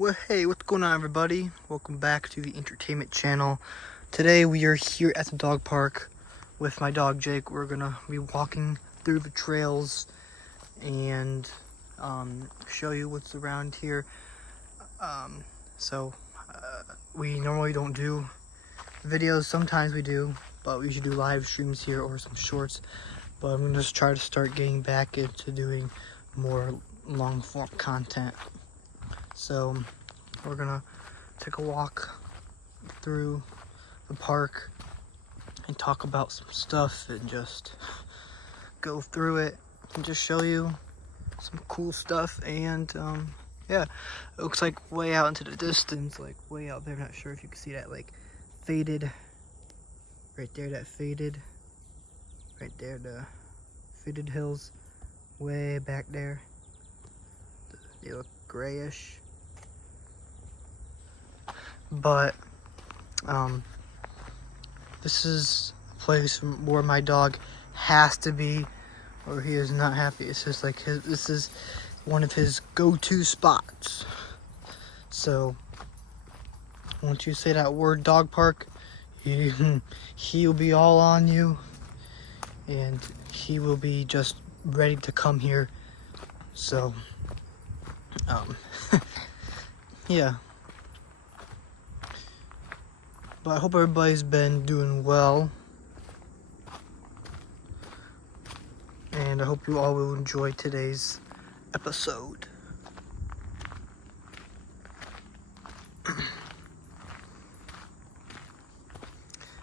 Well, hey, what's going on, everybody? Welcome back to the entertainment channel. Today we are here at the dog park with my dog Jake. We're gonna be walking through the trails and show you what's around here. We normally don't do videos. Sometimes we do, but we usually do live streams here or some shorts. But I'm gonna just try to start getting back into doing more long form content. So we're gonna take a walk through the park and talk about some stuff and just go through it and just show you some cool stuff. And yeah, it looks like way out into the distance, like way out there. Not sure if you can see that, like faded right there, that faded right there, the faded hills way back there. They look grayish, but this is a place where my dog has to be, or he is not happy. It's just like this is one of his go-to spots. So once you say that word dog park, he'll be all on you, and he will be just ready to come here. So yeah, but I hope everybody's been doing well, and I hope you all will enjoy today's episode.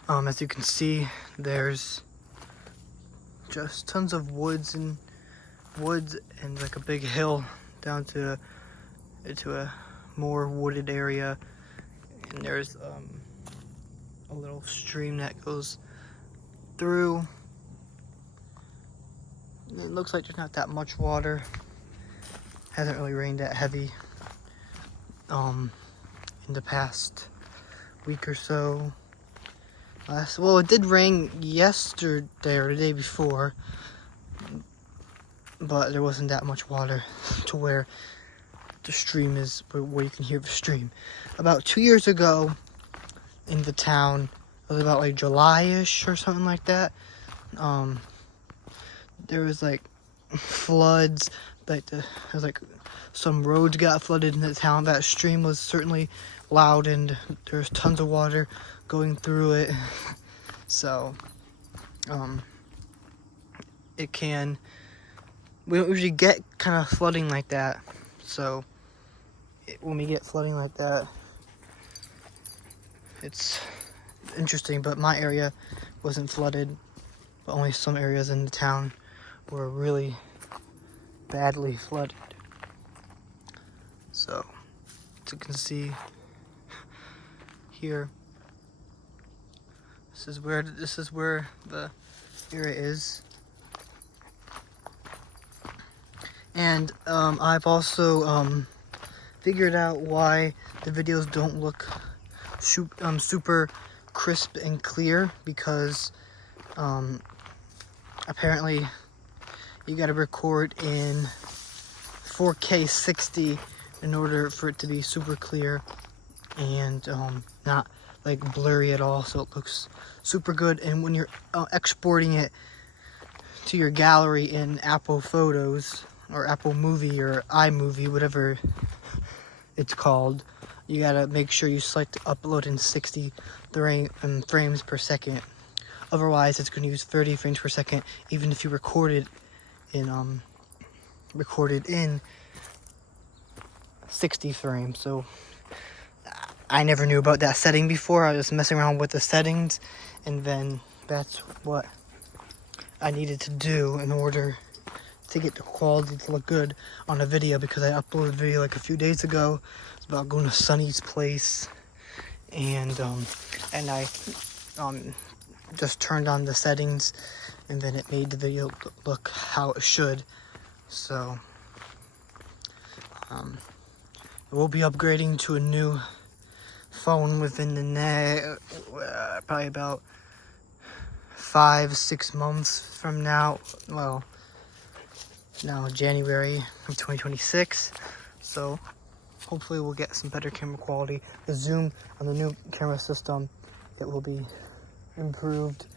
As you can see, there's just tons of woods and like a big hill down to into a more wooded area, and there's a little stream that goes through. It looks like there's not that much water. Hasn't really rained that heavy in the past week or so. Well, it did rain yesterday or the day before, but there wasn't that much water to where the stream is, where you can hear the stream. About 2 years ago in the town, it was about like July-ish or something like that, there was like floods, like there's like some roads got flooded in the town. That stream was certainly loud, and there's tons of water going through it. So we don't usually get kind of flooding like that. So when we get flooding like that, it's interesting. But my area wasn't flooded, but only some areas in the town were really badly flooded. So as you can see here, this is where the area is. And I've also figured out why the videos don't look super crisp and clear, because apparently you gotta record in 4K 60 in order for it to be super clear and not like blurry at all, so it looks super good. And when you're exporting it to your gallery in Apple Photos or Apple Movie or iMovie, whatever it's called, you gotta make sure you select upload in 60 frames per second. Otherwise, it's gonna use 30 frames per second, even if you record it in 60 frames. So I never knew about that setting before. I was messing around with the settings, and then that's what I needed to do in order to get the quality to look good on a video, because I uploaded a video like a few days ago. It's about going to Sunny's place, and I just turned on the settings, and then it made the video look how it should. So we'll be upgrading to a new phone within the next probably about 5-6 months from now. Well, now January of 2026. So hopefully we'll get some better camera quality. The zoom on the new camera system, it will be improved.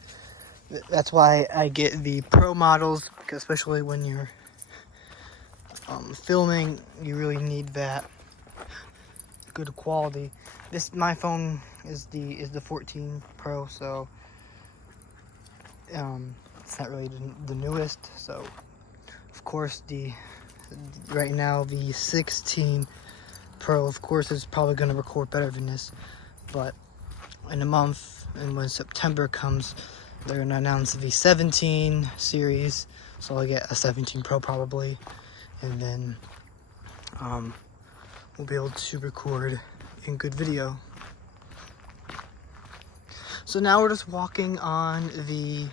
That's why I get the pro models, because especially when you're filming, you really need that good quality. My phone is the 14 Pro, so it's not really the newest. So of course right now the 16 Pro, of course, is probably going to record better than this, but in a month, and when September comes, they're going to announce the 17 series, so I'll get a 17 Pro probably, and then we'll be able to record in good video. So now we're just walking on the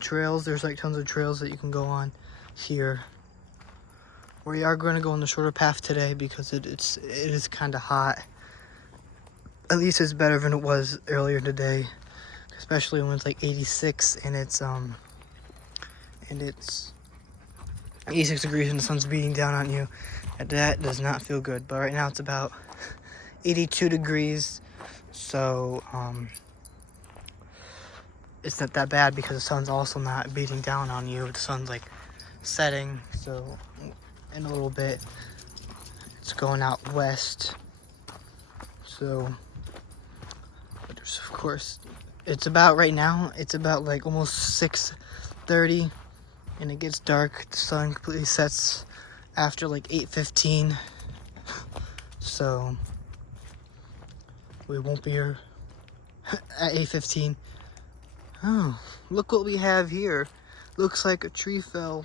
trails. There's like tons of trails that you can go on here. We are going to go on the shorter path today because it is kind of hot. At least it's better than it was earlier today, especially when it's like 86 and it's 86 degrees and the sun's beating down on you. That does not feel good. But right now it's about 82 degrees, so it's not that bad because the sun's also not beating down on you. The sun's like setting, so in a little bit it's going out west. So, but there's, of course, it's about right now, it's about like almost 6:30 and it gets dark. The sun completely sets after like 8:15, so we won't be here at 8:15. Oh, look what we have here. Looks like a tree fell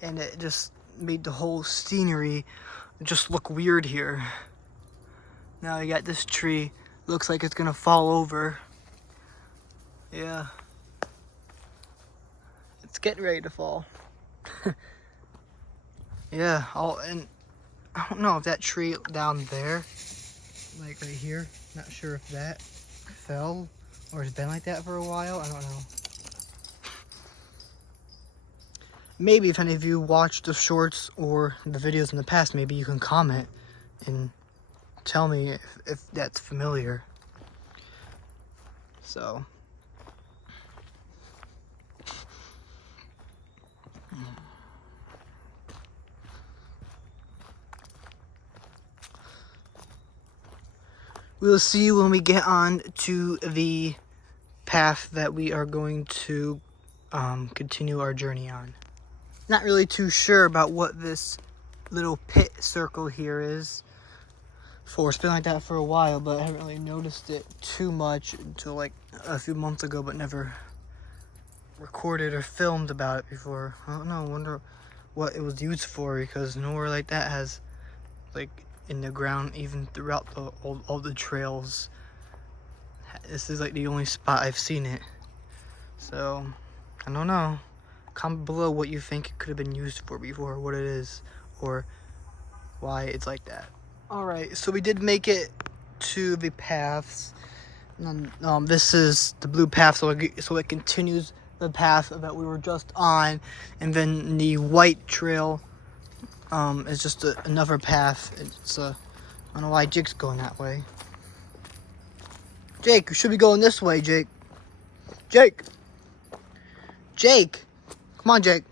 and it just made the whole scenery just look weird here. Now we got this tree, looks like it's gonna fall over. Yeah, it's getting ready to fall. Yeah, and I don't know if that tree down there, like right here, not sure if that fell or has been like that for a while. I don't know. Maybe if any of you watched the shorts or the videos in the past, maybe you can comment and tell me if that's familiar. So we'll see when we get on to the path that we are going to continue our journey on. Not really too sure about what this little pit circle here is for. It's been like that for a while, but I haven't really noticed it too much until like a few months ago, but never recorded or filmed about it before. I don't know, I wonder what it was used for, because nowhere like that has like in the ground, even throughout all the trails. This is like the only spot I've seen it. So I don't know. Comment below what you think it could have been used for before, what it is, or why it's like that. Alright, so we did make it to the paths. This is the blue path, so it continues the path that we were just on, and then the white trail is just another path. It's I don't know why Jake's going that way. Jake, you should be going this way, Jake. Jake! Jake! Come on, Jake.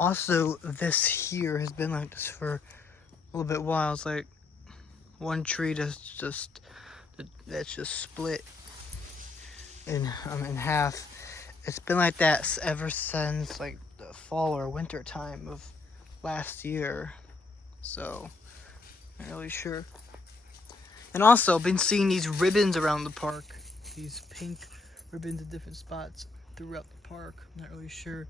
Also, this here has been like this for a little bit while. It's like one tree that's just split in half. It's been like that ever since like the fall or winter time of last year. So, not really sure. And also, I've been seeing these ribbons around the park. These pink ribbons at different spots throughout the park. I'm not really sure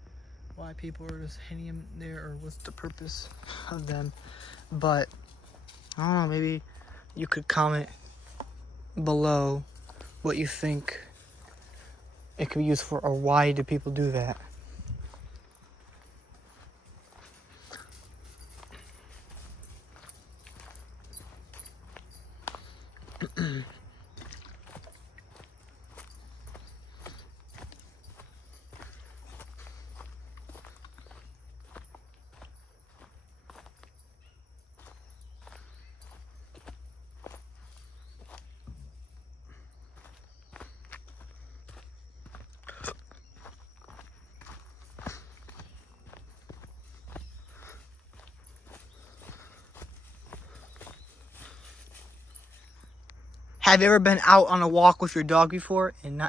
why people are just hitting him there or what's the purpose of them. But I don't know, maybe you could comment below what you think it could be used for, or why do people do that. Have you ever been out on a walk with your dog before and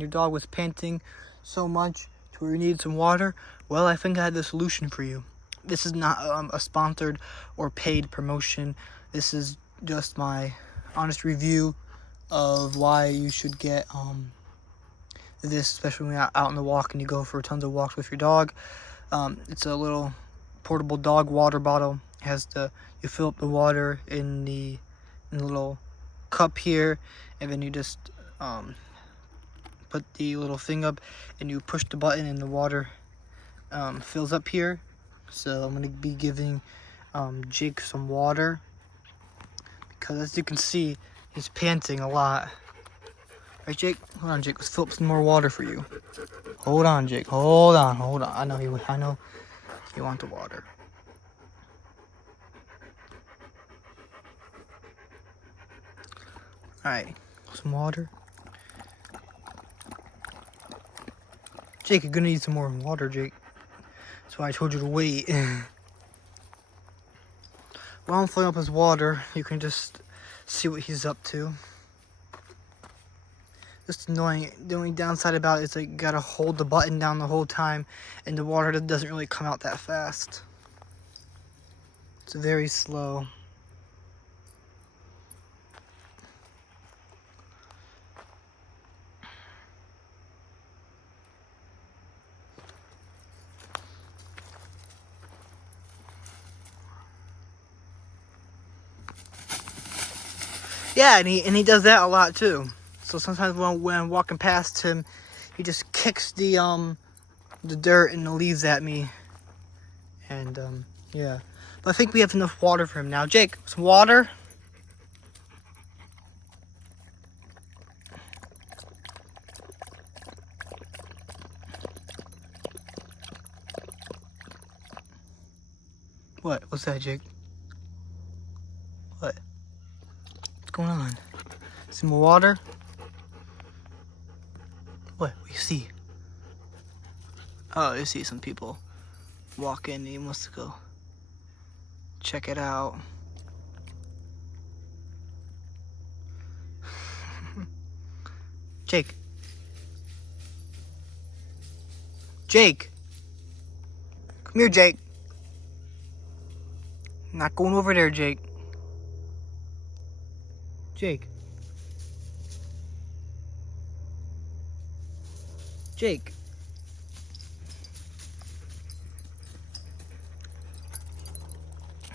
your dog was panting so much to where you needed some water? Well, I think I had the solution for you. This is not a sponsored or paid promotion. This is just my honest review of why you should get this, especially when you're out on the walk and you go for tons of walks with your dog. It's a little portable dog water bottle. It has you fill up the water in the little cup here, and then you just put the little thing up and you push the button and the water fills up here. So I'm going to be giving Jake some water, because as you can see, he's panting a lot. Right, Jake? Hold on, Jake. Let's fill up some more water for you. Hold on, Jake. Hold on. I know you want the water. Alright, some water. Jake, you're gonna need some more water, Jake. That's why I told you to wait. While I'm filling up his water, you can just see what he's up to. Just annoying. The only downside about it is like you gotta hold the button down the whole time, and the water doesn't really come out that fast. It's very slow. Yeah, and he does that a lot too. So sometimes when I'm walking past him, he just kicks the dirt and the leaves at me. And yeah. But I think we have enough water for him now. Jake, some water? What? What's that, Jake? What? What's going on? Some more water? What do you see? Oh, you see some people walking. He wants to go check it out. Jake. Jake. Come here, Jake. I'm not going over there, Jake. Jake. Jake.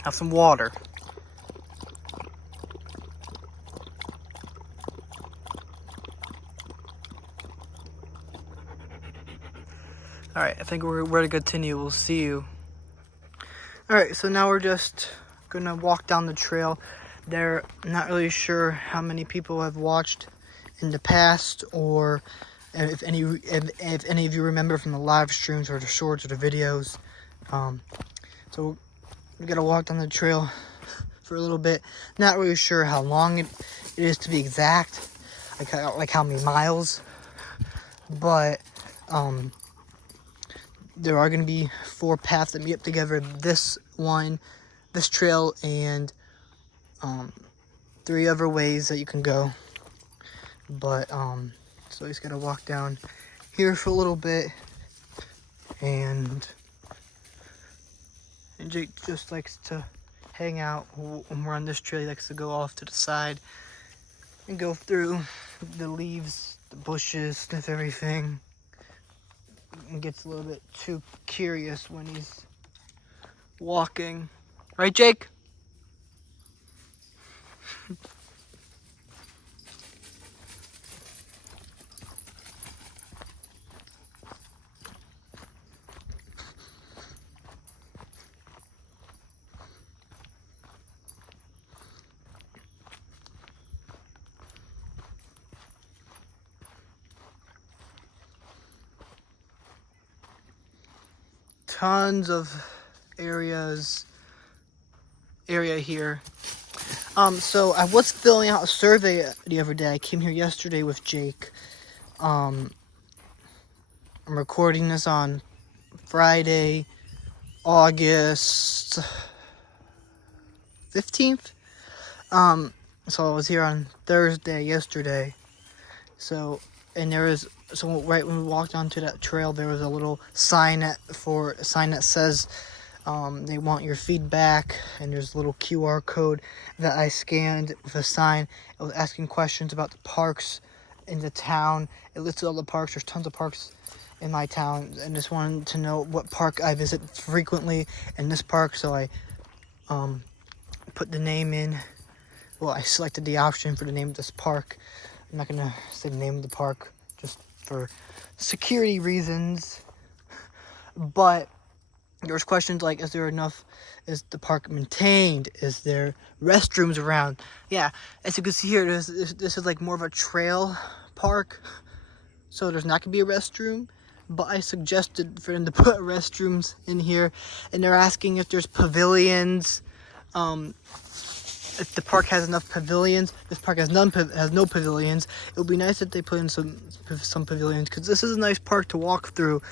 Have some water. Alright, I think we're to continue. We'll see you. Alright, so now we're just gonna walk down the trail. They're not really sure how many people have watched in the past, or if any of you remember from the live streams or the shorts or the videos. So we gotta walk down the trail for a little bit. Not really sure how long it is to be exact, like how many miles, but there are going to be 4 paths that meet up together. This trail, and 3 other ways that you can go. But so he's got to walk down here for a little bit, and Jake just likes to hang out when we're on this trail. He likes to go off to the side and go through the leaves, the bushes, sniff everything. and gets a little bit too curious when he's walking. Right, Jake? Tons of area here. So I was filling out a survey the other day. I came here yesterday with Jake. I'm recording this on Friday, August 15th. So I was here on Thursday yesterday. So right when we walked onto that trail, there was a little sign that says they want your feedback, and there's a little QR code that I scanned with a sign. It was asking questions about the parks in the town. It listed all the parks. There's tons of parks in my town, and just wanted to know what park I visit frequently in this park. So I put the name in. Well, I selected the option for the name of this park. I'm not gonna say the name of the park just for security reasons, but there's questions like, is the park maintained? Is there restrooms around? Yeah, as you can see here, this is like more of a trail park, so there's not gonna be a restroom, but I suggested for them to put restrooms in here, and they're asking if there's pavilions, if the park has enough pavilions. This park has no pavilions. It would be nice if they put in some pavilions, because this is a nice park to walk through,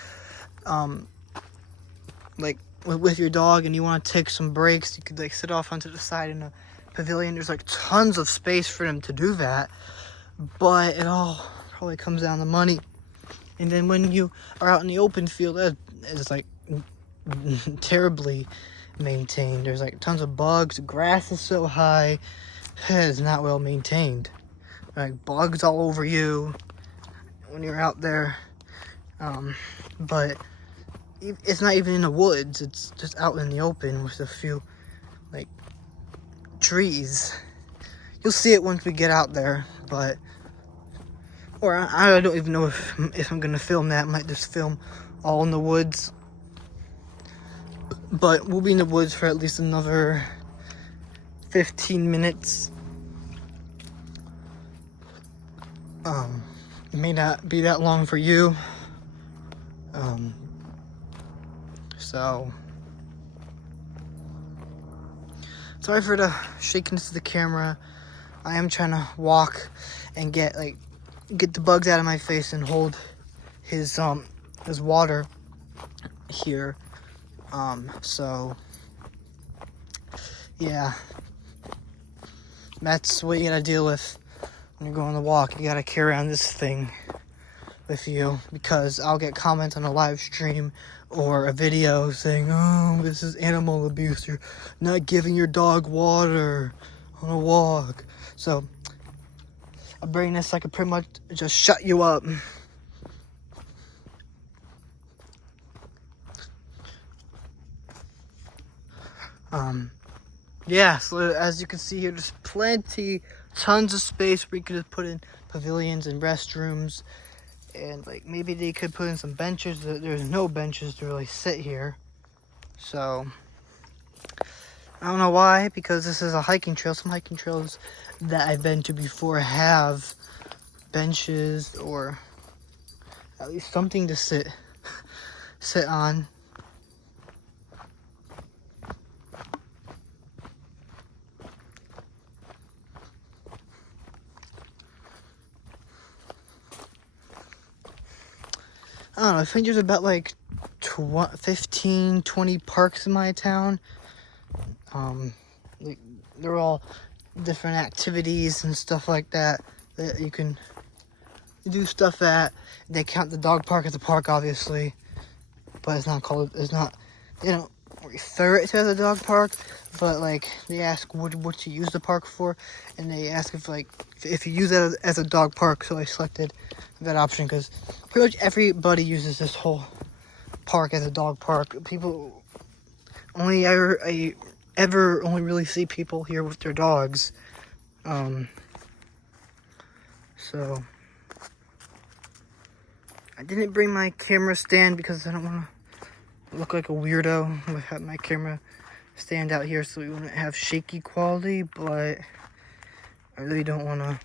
like with your dog, and you want to take some breaks. You could like sit off onto the side in a pavilion. There's like tons of space for them to do that, but it all probably comes down to money. And then when you are out in the open field, it's like terribly maintained. There's like tons of bugs. The grass is so high, it's not well maintained. Like bugs all over you when you're out there. But it's not even in the woods. It's just out in the open with a few like trees. You'll see it once we get out there, but I don't even know if I'm gonna film that. I might just film all in the woods. But we'll be in the woods for at least another 15 minutes. It may not be that long for you. So sorry for the shakiness of the camera. I am trying to walk and get the bugs out of my face and hold his water here. So yeah, that's what you gotta deal with when you're going to walk. You gotta carry around this thing with you, because I'll get comments on a live stream or a video saying, oh, this is animal abuse, you're not giving your dog water on a walk. So I bring this so I could pretty much just shut you up. Yeah, so as you can see here, there's tons of space where you could just put in pavilions and restrooms, and like maybe they could put in some benches. There's no benches to really sit here, so I don't know why, because this is a hiking trail. Some hiking trails that I've been to before have benches or at least something to sit on. I don't know, I think there's about like 15, 20 parks in my town. They're all different activities and stuff like that you can do stuff at. They count the dog park as a park, obviously, but they don't refer it to as a dog park, but like they ask what you use the park for, and they ask if you use it as a dog park. So I selected that option because pretty much everybody uses this whole park as a dog park. People only ever only really see people here with their dogs. So I didn't bring my camera stand because I don't want to look like a weirdo. I have my camera stand out here so we wouldn't have shaky quality, but I really don't want to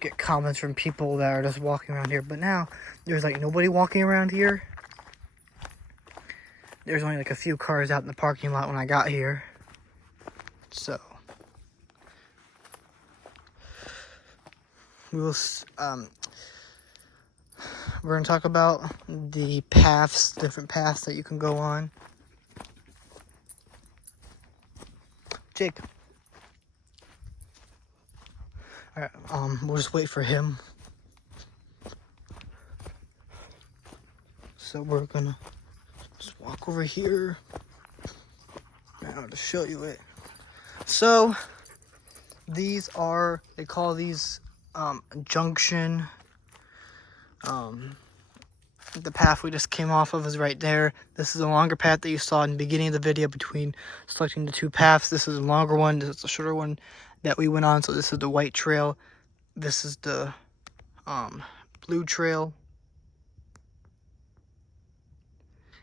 get comments from people that are just walking around here. But now there's like nobody walking around here. There's only like a few cars out in the parking lot when I got here. So we're gonna talk about the paths, different paths that you can go on. Jake. Alright, we'll just wait for him. So we're gonna just walk over here now to show you it. So these are, they call these junction. The path we just came off of is right there. This is a longer path that you saw in the beginning of the video between selecting the two paths. This is a longer one. This is a shorter one that we went on. So this is the white trail. This is the blue trail.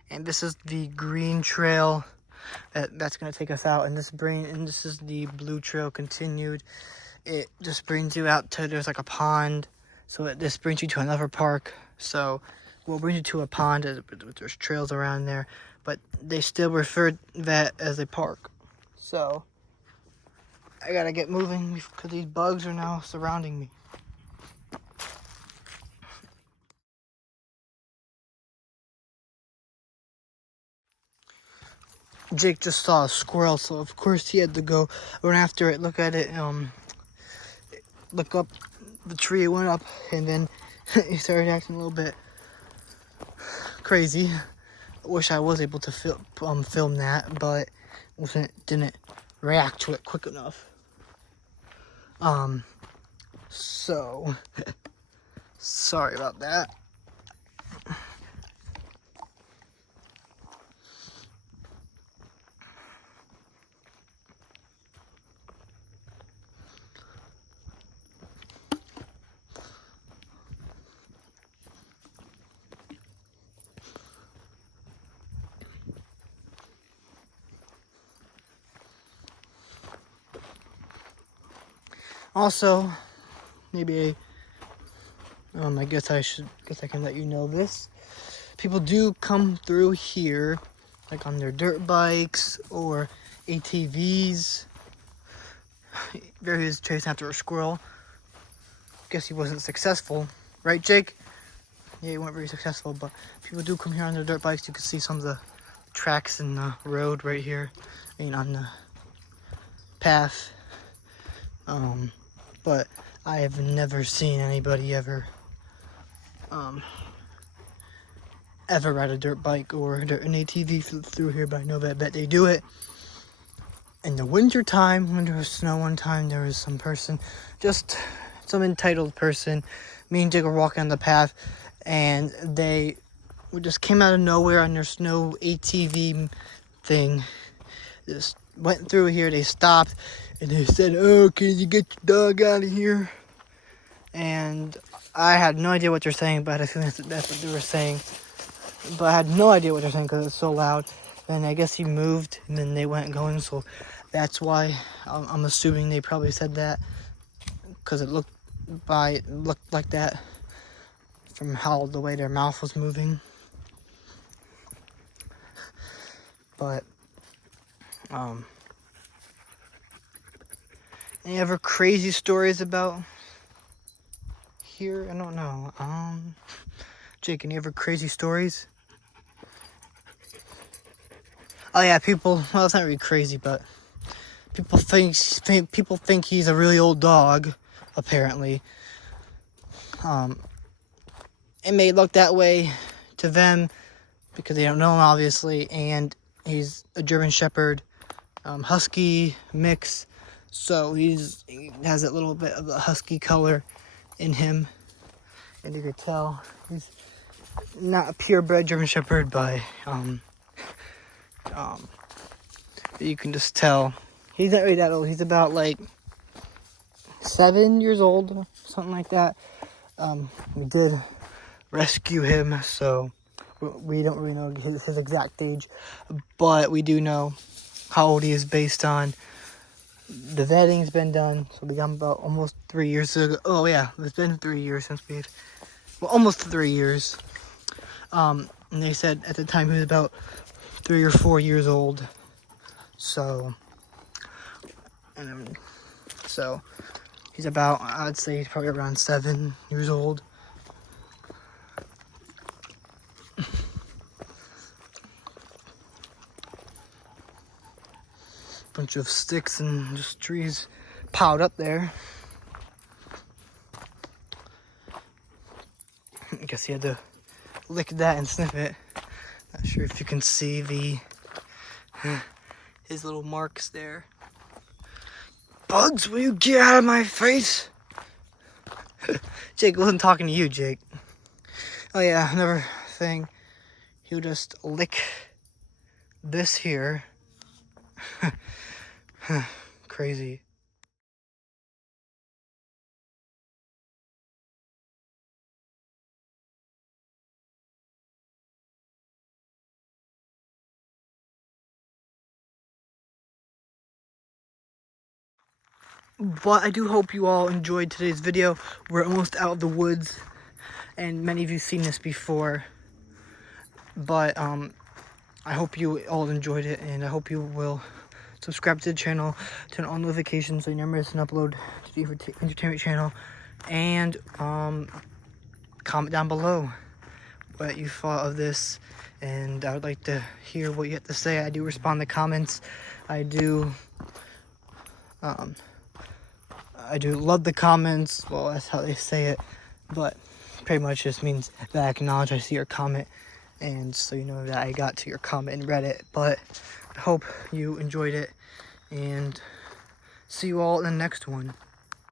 And this is the green trail that's going to take us out. And this is the blue trail continued. It just brings you out to, there's like a pond. So this brings you to another park. So we'll bring you to a pond. There's trails around there, but they still refer to that as a park. So I gotta get moving because these bugs are now surrounding me. Jake just saw a squirrel, so of course he had to go run after it, look at it, look up the tree it went up, and then he started acting a little bit crazy. I wish I was able to film that, but didn't react to it quick enough. So sorry about that. Also, maybe I guess I can let you know this. People do come through here, like on their dirt bikes or ATVs. There he is chasing after a squirrel. Guess he wasn't successful, right, Jake? Yeah, he wasn't very successful, but people do come here on their dirt bikes. You can see some of the tracks in the road right here, on the path. But I have never seen anybody ever ride a dirt bike or an ATV through here, but I know that they do it. In the winter time, when there was snow one time, there was some person, just some entitled person, me and Jake were walking on the path, and they just came out of nowhere on their snow ATV thing, just went through here. They stopped and they said, "Oh, can you get your dog out of here?" And I had no idea what they're saying, but I think that's what they were saying. But I had no idea what they're saying because it's so loud. And I guess he moved and then they went going, so that's why I'm assuming they probably said that, because it looked like that from how the way their mouth was moving. But any other crazy stories about here? I don't know. Jake, any other crazy stories? Oh yeah, well, it's not really crazy, but people think he's a really old dog, apparently. It may look that way to them because they don't know him, obviously, and he's a German Shepherd, Husky mix, so he has that little bit of a husky color in him, and you could tell not a purebred German Shepherd, but you can just tell he's not really that old. He's about like 7 years old, something like that. We did rescue him, so we don't really know his exact age, but we do know how old he is based on the vetting's been done. So we got him about almost 3 years ago. Oh yeah, it's been 3 years since almost 3 years. And they said at the time he was about 3 or 4 years old. So, so he's about, I'd say he's probably around 7 years old. Bunch of sticks and just trees piled up there. I guess he had to lick that and sniff it. Not sure if you can see his little marks there. Bugs, will you get out of my face? Jake wasn't talking to you, Jake. Oh yeah, another thing. He'll just lick this here. Crazy. But I do hope you all enjoyed today's video. We're almost out of the woods, and many of you seen this before. But I hope you all enjoyed it, and I hope you will subscribe to the channel, turn on notifications so you never miss an upload to the entertainment channel, and comment down below what you thought of this. And I would like to hear what you have to say. I do respond to comments. I do love the comments. Well, that's how they say it, but pretty much just means that I acknowledge I see your comment, and so you know that I got to your comment and read it. But I hope you enjoyed it, and see you all in the next one.